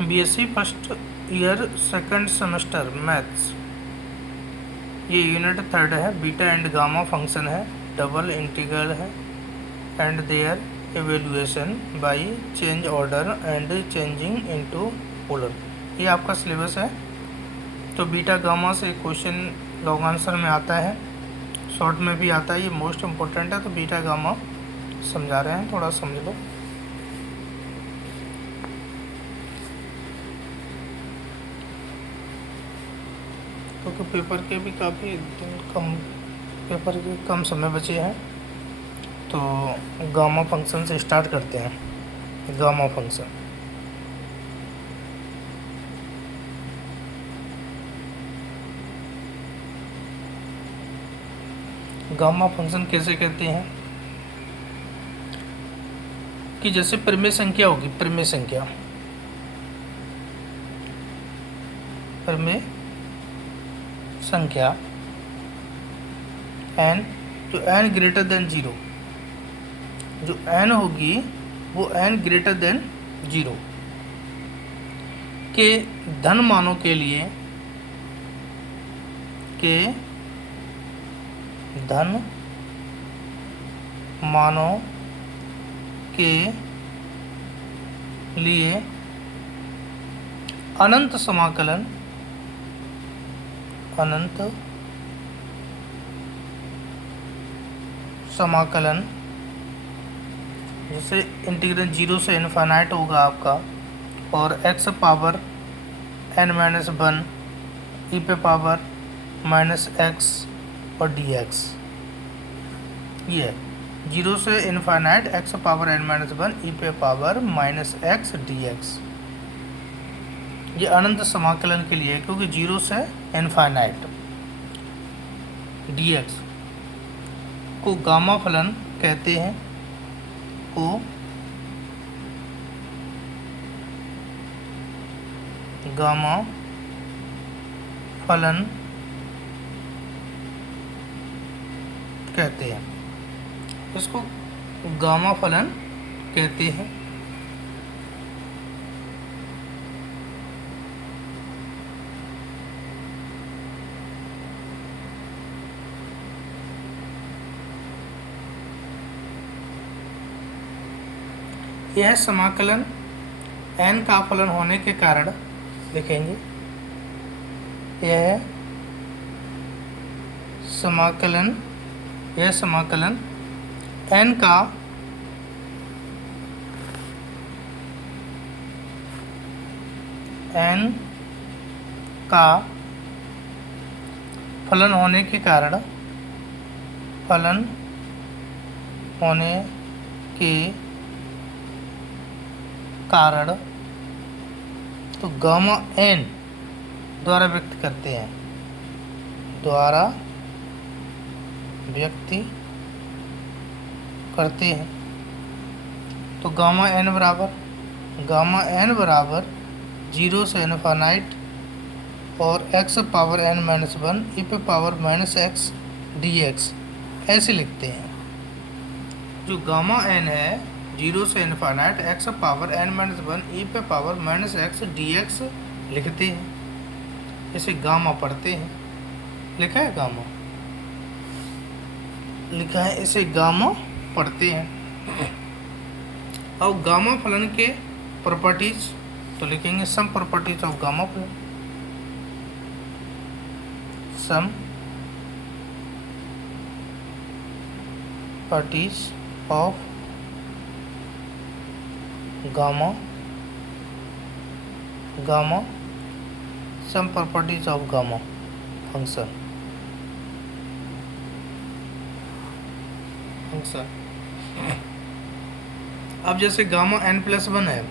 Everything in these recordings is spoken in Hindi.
BSc first year second semester maths, ये यूनिट 3 है। बीटा एंड गामा फंक्शन है, डबल इंटीग्रल है and their evaluation by change order and changing into polar, ये आपका सिलेबस है। तो बीटा गामा से क्वेश्चन लॉन्ग आंसर में आता है, शॉर्ट में भी आता है, ये मोस्ट इम्पोर्टेंट है। तो बीटा गामा समझा रहे हैं, थोड़ा समझ लो। क्योंकि पेपर के भी काफ़ी पेपर के कम समय बचे हैं, तो गामा फंक्शन से स्टार्ट करते हैं। गामा फंक्शन, गामा फंक्शन कैसे कहते हैं कि जैसे परिमेय संख्या होगी, परिमेय संख्या, परिमेय संख्या n, जो n ग्रेटर देन 0, जो n होगी वो n ग्रेटर देन 0 के धन मानों के लिए, के धन मानों के लिए अनंत समाकलन, अनंत समाकलन, जैसे इंटीग्रल 0 से इनफाइनाइट होगा आपका, और x पावर n-1 e पे पावर -x और dx, ये 0 से infinite x power n-1 e पे पावर -x dx, ये अनंत समाकलन के लिए है, क्योंकि 0 से इनफाइनाइट dx को गामा फलन कहते हैं, को गामा फलन कहते हैं, इसको गामा फलन कहते हैं। यह समाकलन n का फलन होने के कारण, लिखेंगे यह समाकलन n का फलन होने के कारण, फलन होने के कारण, तो गामा n द्वारा व्यक्त करते हैं, द्वारा व्यक्ति करते हैं। तो गामा n बराबर 0 से इनफाइनाइट और x पावर n-1 e पे पावर -x dx, ऐसे लिखते हैं। जो गामा n है 0 से infinite x power n-1 e पे पावर -x dx लिखते हैं, इसे गामा पढ़ते हैं। लिखा है गामा, लिखा है, इसे गामा पढ़ते हैं। अब गामा फलन के प्रॉपर्टीज, तो लिखेंगे सम प्रॉपर्टीज ऑफ गामा फलन, some properties of gamma some properties of gamma function. अब जैसे गामा n+1 है,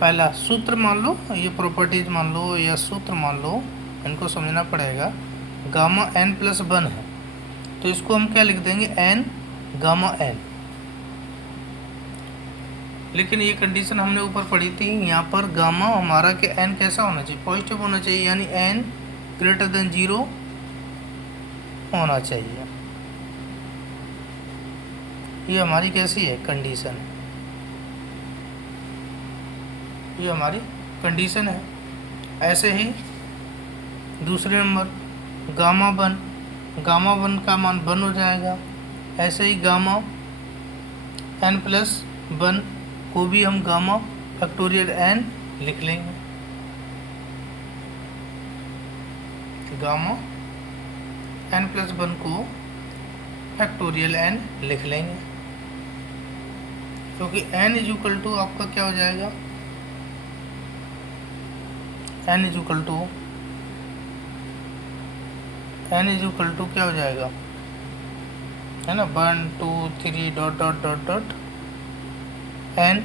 पहला सूत्र मान लो, ये प्रॉपर्टीज मान लो या सूत्र मान लो, इनको समझना पड़ेगा। गामा n+1 है तो इसको हम क्या लिख देंगे, n गामा n। लेकिन ये कंडीशन हमने ऊपर पढ़ी थी, यहाँ पर गामा हमारा कि n कैसा होना चाहिए, पॉजिटिव होना चाहिए, यानी n ग्रेटर देन 0 होना चाहिए। ये हमारी कैसी है कंडीशन, ये हमारी कंडीशन है। ऐसे ही दूसरे नंबर गामा वन का मान 1 हो जाएगा। ऐसे ही गामा n+1 को भी हम गामा फैक्टोरियल n लिख लेंगे। गामा n+1 को फैक्टोरियल n लिख लेंगे, क्योंकि n इक्वल टू आपका क्या हो जाएगा, n इक्वल टू क्या हो जाएगा, है ना, 1 2 3 dot dot dot dot n,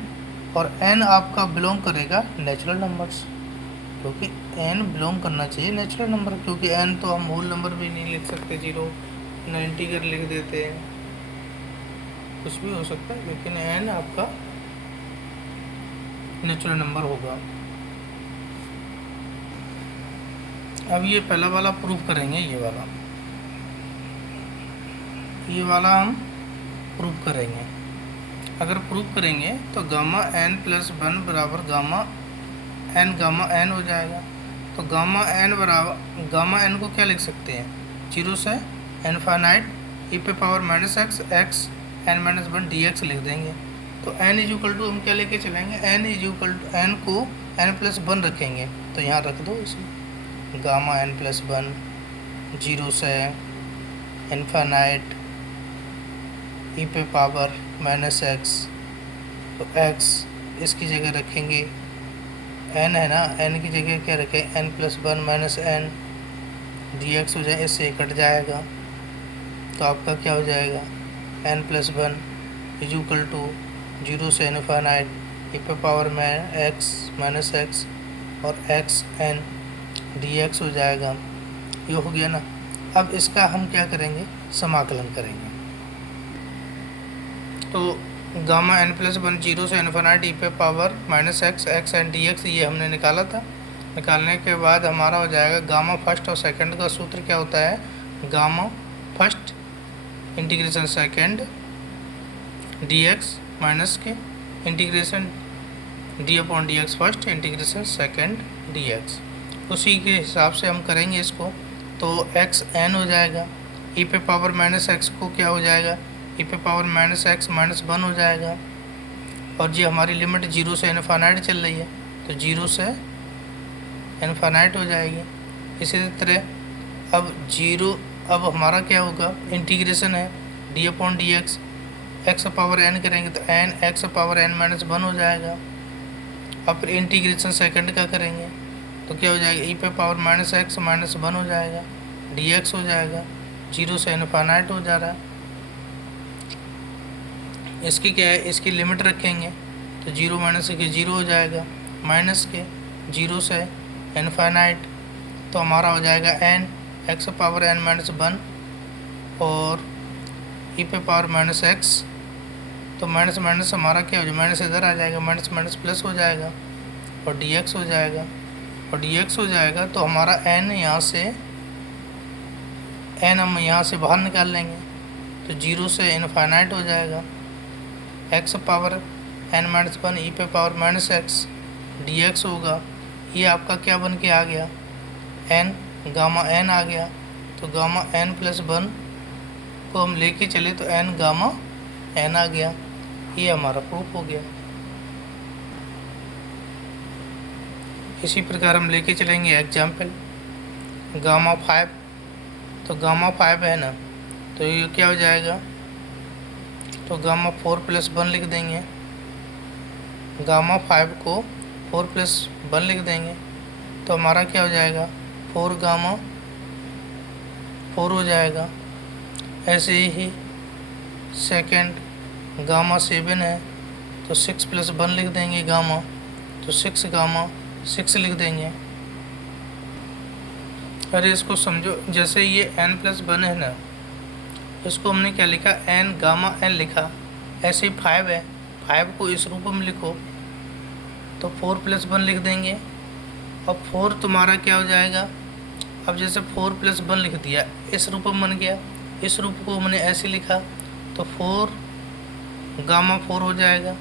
और n आपका बिलोंग करेगा नेचुरल नंबर्स, क्योंकि n बिलोंग करना चाहिए नेचुरल नंबर, क्योंकि n तो हम होल नंबर भी नहीं लिख सकते, 0 ना इंटीजर लिख देते हैं, कुछ भी हो सकता है, लेकिन n आपका नेचुरल नंबर होगा। अब ये पहला वाला प्रूफ करेंगे, ये वाला हम प्रूफ करेंगे। अगर प्रूफ करेंगे तो गामा n+1 बराबर गामा n हो जाएगा। तो गामा n को क्या लिख सकते हैं, 0 से इनफाइनाइट e⁻⁻x n-1 dx लिख देंगे। तो n इक्वल टू हम क्या लेके चलेंगे, n को n+1 रखेंगे, तो यहाँ रख दो इसे, गामा n+1 0 से इनफाइनाइट e⁻⁻x, तो x इसकी जगह रखेंगे n है ना, n की जगह क्या रखें, n+1 n dx हो जाए, इससे कट जाएगा, तो आपका क्या हो जाएगा, n+1 इक्वल टू 0 से इनफाइनाइट e⁻⁻x और x n dx हो जाएगा। ये हो गया ना। अब इसका हम क्या करेंगे, समाकलन करेंगे। तो गामा n+1 0 से infinite e⁻⁻x x n dx ये हमने निकाला था। निकालने के बाद हमारा हो जाएगा गामा फर्स्ट और सेकंड का सूत्र क्या होता है, गामा first integration second dx minus के integration d/dx first integration second dx। उसी के हिसाब से हम करेंगे इसको। तो x n हो जाएगा, e⁻⁻x को क्या हो जाएगा, e⁻⁻x -1 हो जाएगा, और जी हमारी लिमिट 0 से इनफाइनाइट चल रही है, तो 0 से इनफाइनाइट हो जाएगी। इसी तरह अब हमारा क्या होगा, इंटीग्रेशन है d/dx, x⁻n करेंगे तो n x⁻n -1 हो जाएगा। अब फिर इंटीग्रेशन सेकंड का करेंगे तो क्या हो जाएगा, e⁻⁻x -1 हो जाएगा, dx हो जाएगा, 0 से इनफाइनाइट हो जा रहा है। इसकी क्या है, इसकी लिमिट रखेंगे तो 0 माइनस के 0 हो जाएगा, माइनस के 0 से इनफाइनाइट, तो हमारा हो जाएगा n x⁻n -1 और e⁻⁻x, तो माइनस माइनस हमारा क्या हो जाएगा, माइनस इधर आ जाएगा, माइनस माइनस प्लस हो जाएगा और dx हो जाएगा, और dx हो जाएगा तो हमारा n हम यहाँ से बाहर निकाल लेंगे, तो 0 से इनफाइनाइट हो जाएगा, x⁻n -1 e⁻⁻x dx होगा। ये आपका क्या बन के आ गया, n गामा n आ गया। तो गामा n+1 को हम लेके चले तो n गामा n आ गया। ये हमारा प्रूफ हो गया। इसी प्रकार हम लेके चलेंगे एग्जाम्पल गामा 5। तो गामा 5 है ना, तो ये क्या हो जाएगा, तो गामा 4+1 लिख देंगे, गामा 5 को 4+1 लिख देंगे, तो हमारा क्या हो जाएगा, 4 गामा 4 हो जाएगा। ऐसे ही सेकंड गामा 7 है तो 6+1 लिख देंगे गामा, तो 6 गामा 6 लिख देंगे। अरे इसको समझो, जैसे ये n+1 है ना, इसको हमने क्या लिखा, n गामा n लिखा। ऐसे ही 5 है, 5 को इस रूप में लिखो तो 4+1 लिख देंगे, और 4 तुम्हारा क्या हो जाएगा, अब जैसे 4+1 लिख दिया, इस रूप में बन गया, इस रूप को हमने ऐसे लिखा तो 4 गामा 4 हो जाएगा।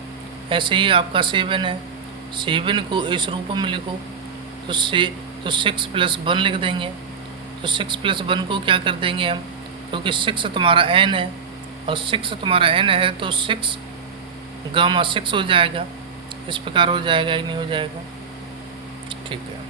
ऐसे ही आपका 7 है 7 को इस रूप में लिखो तो 6 + 1 लिख देंगे। तो 6 + 1 को क्या कर देंगे हम, क्योंकि 6 तुम्हारा n है और 6 तुम्हारा n है तो 6 गामा 6 हो जाएगा। इस प्रकार हो जाएगा कि नहीं हो जाएगा? ठीक है।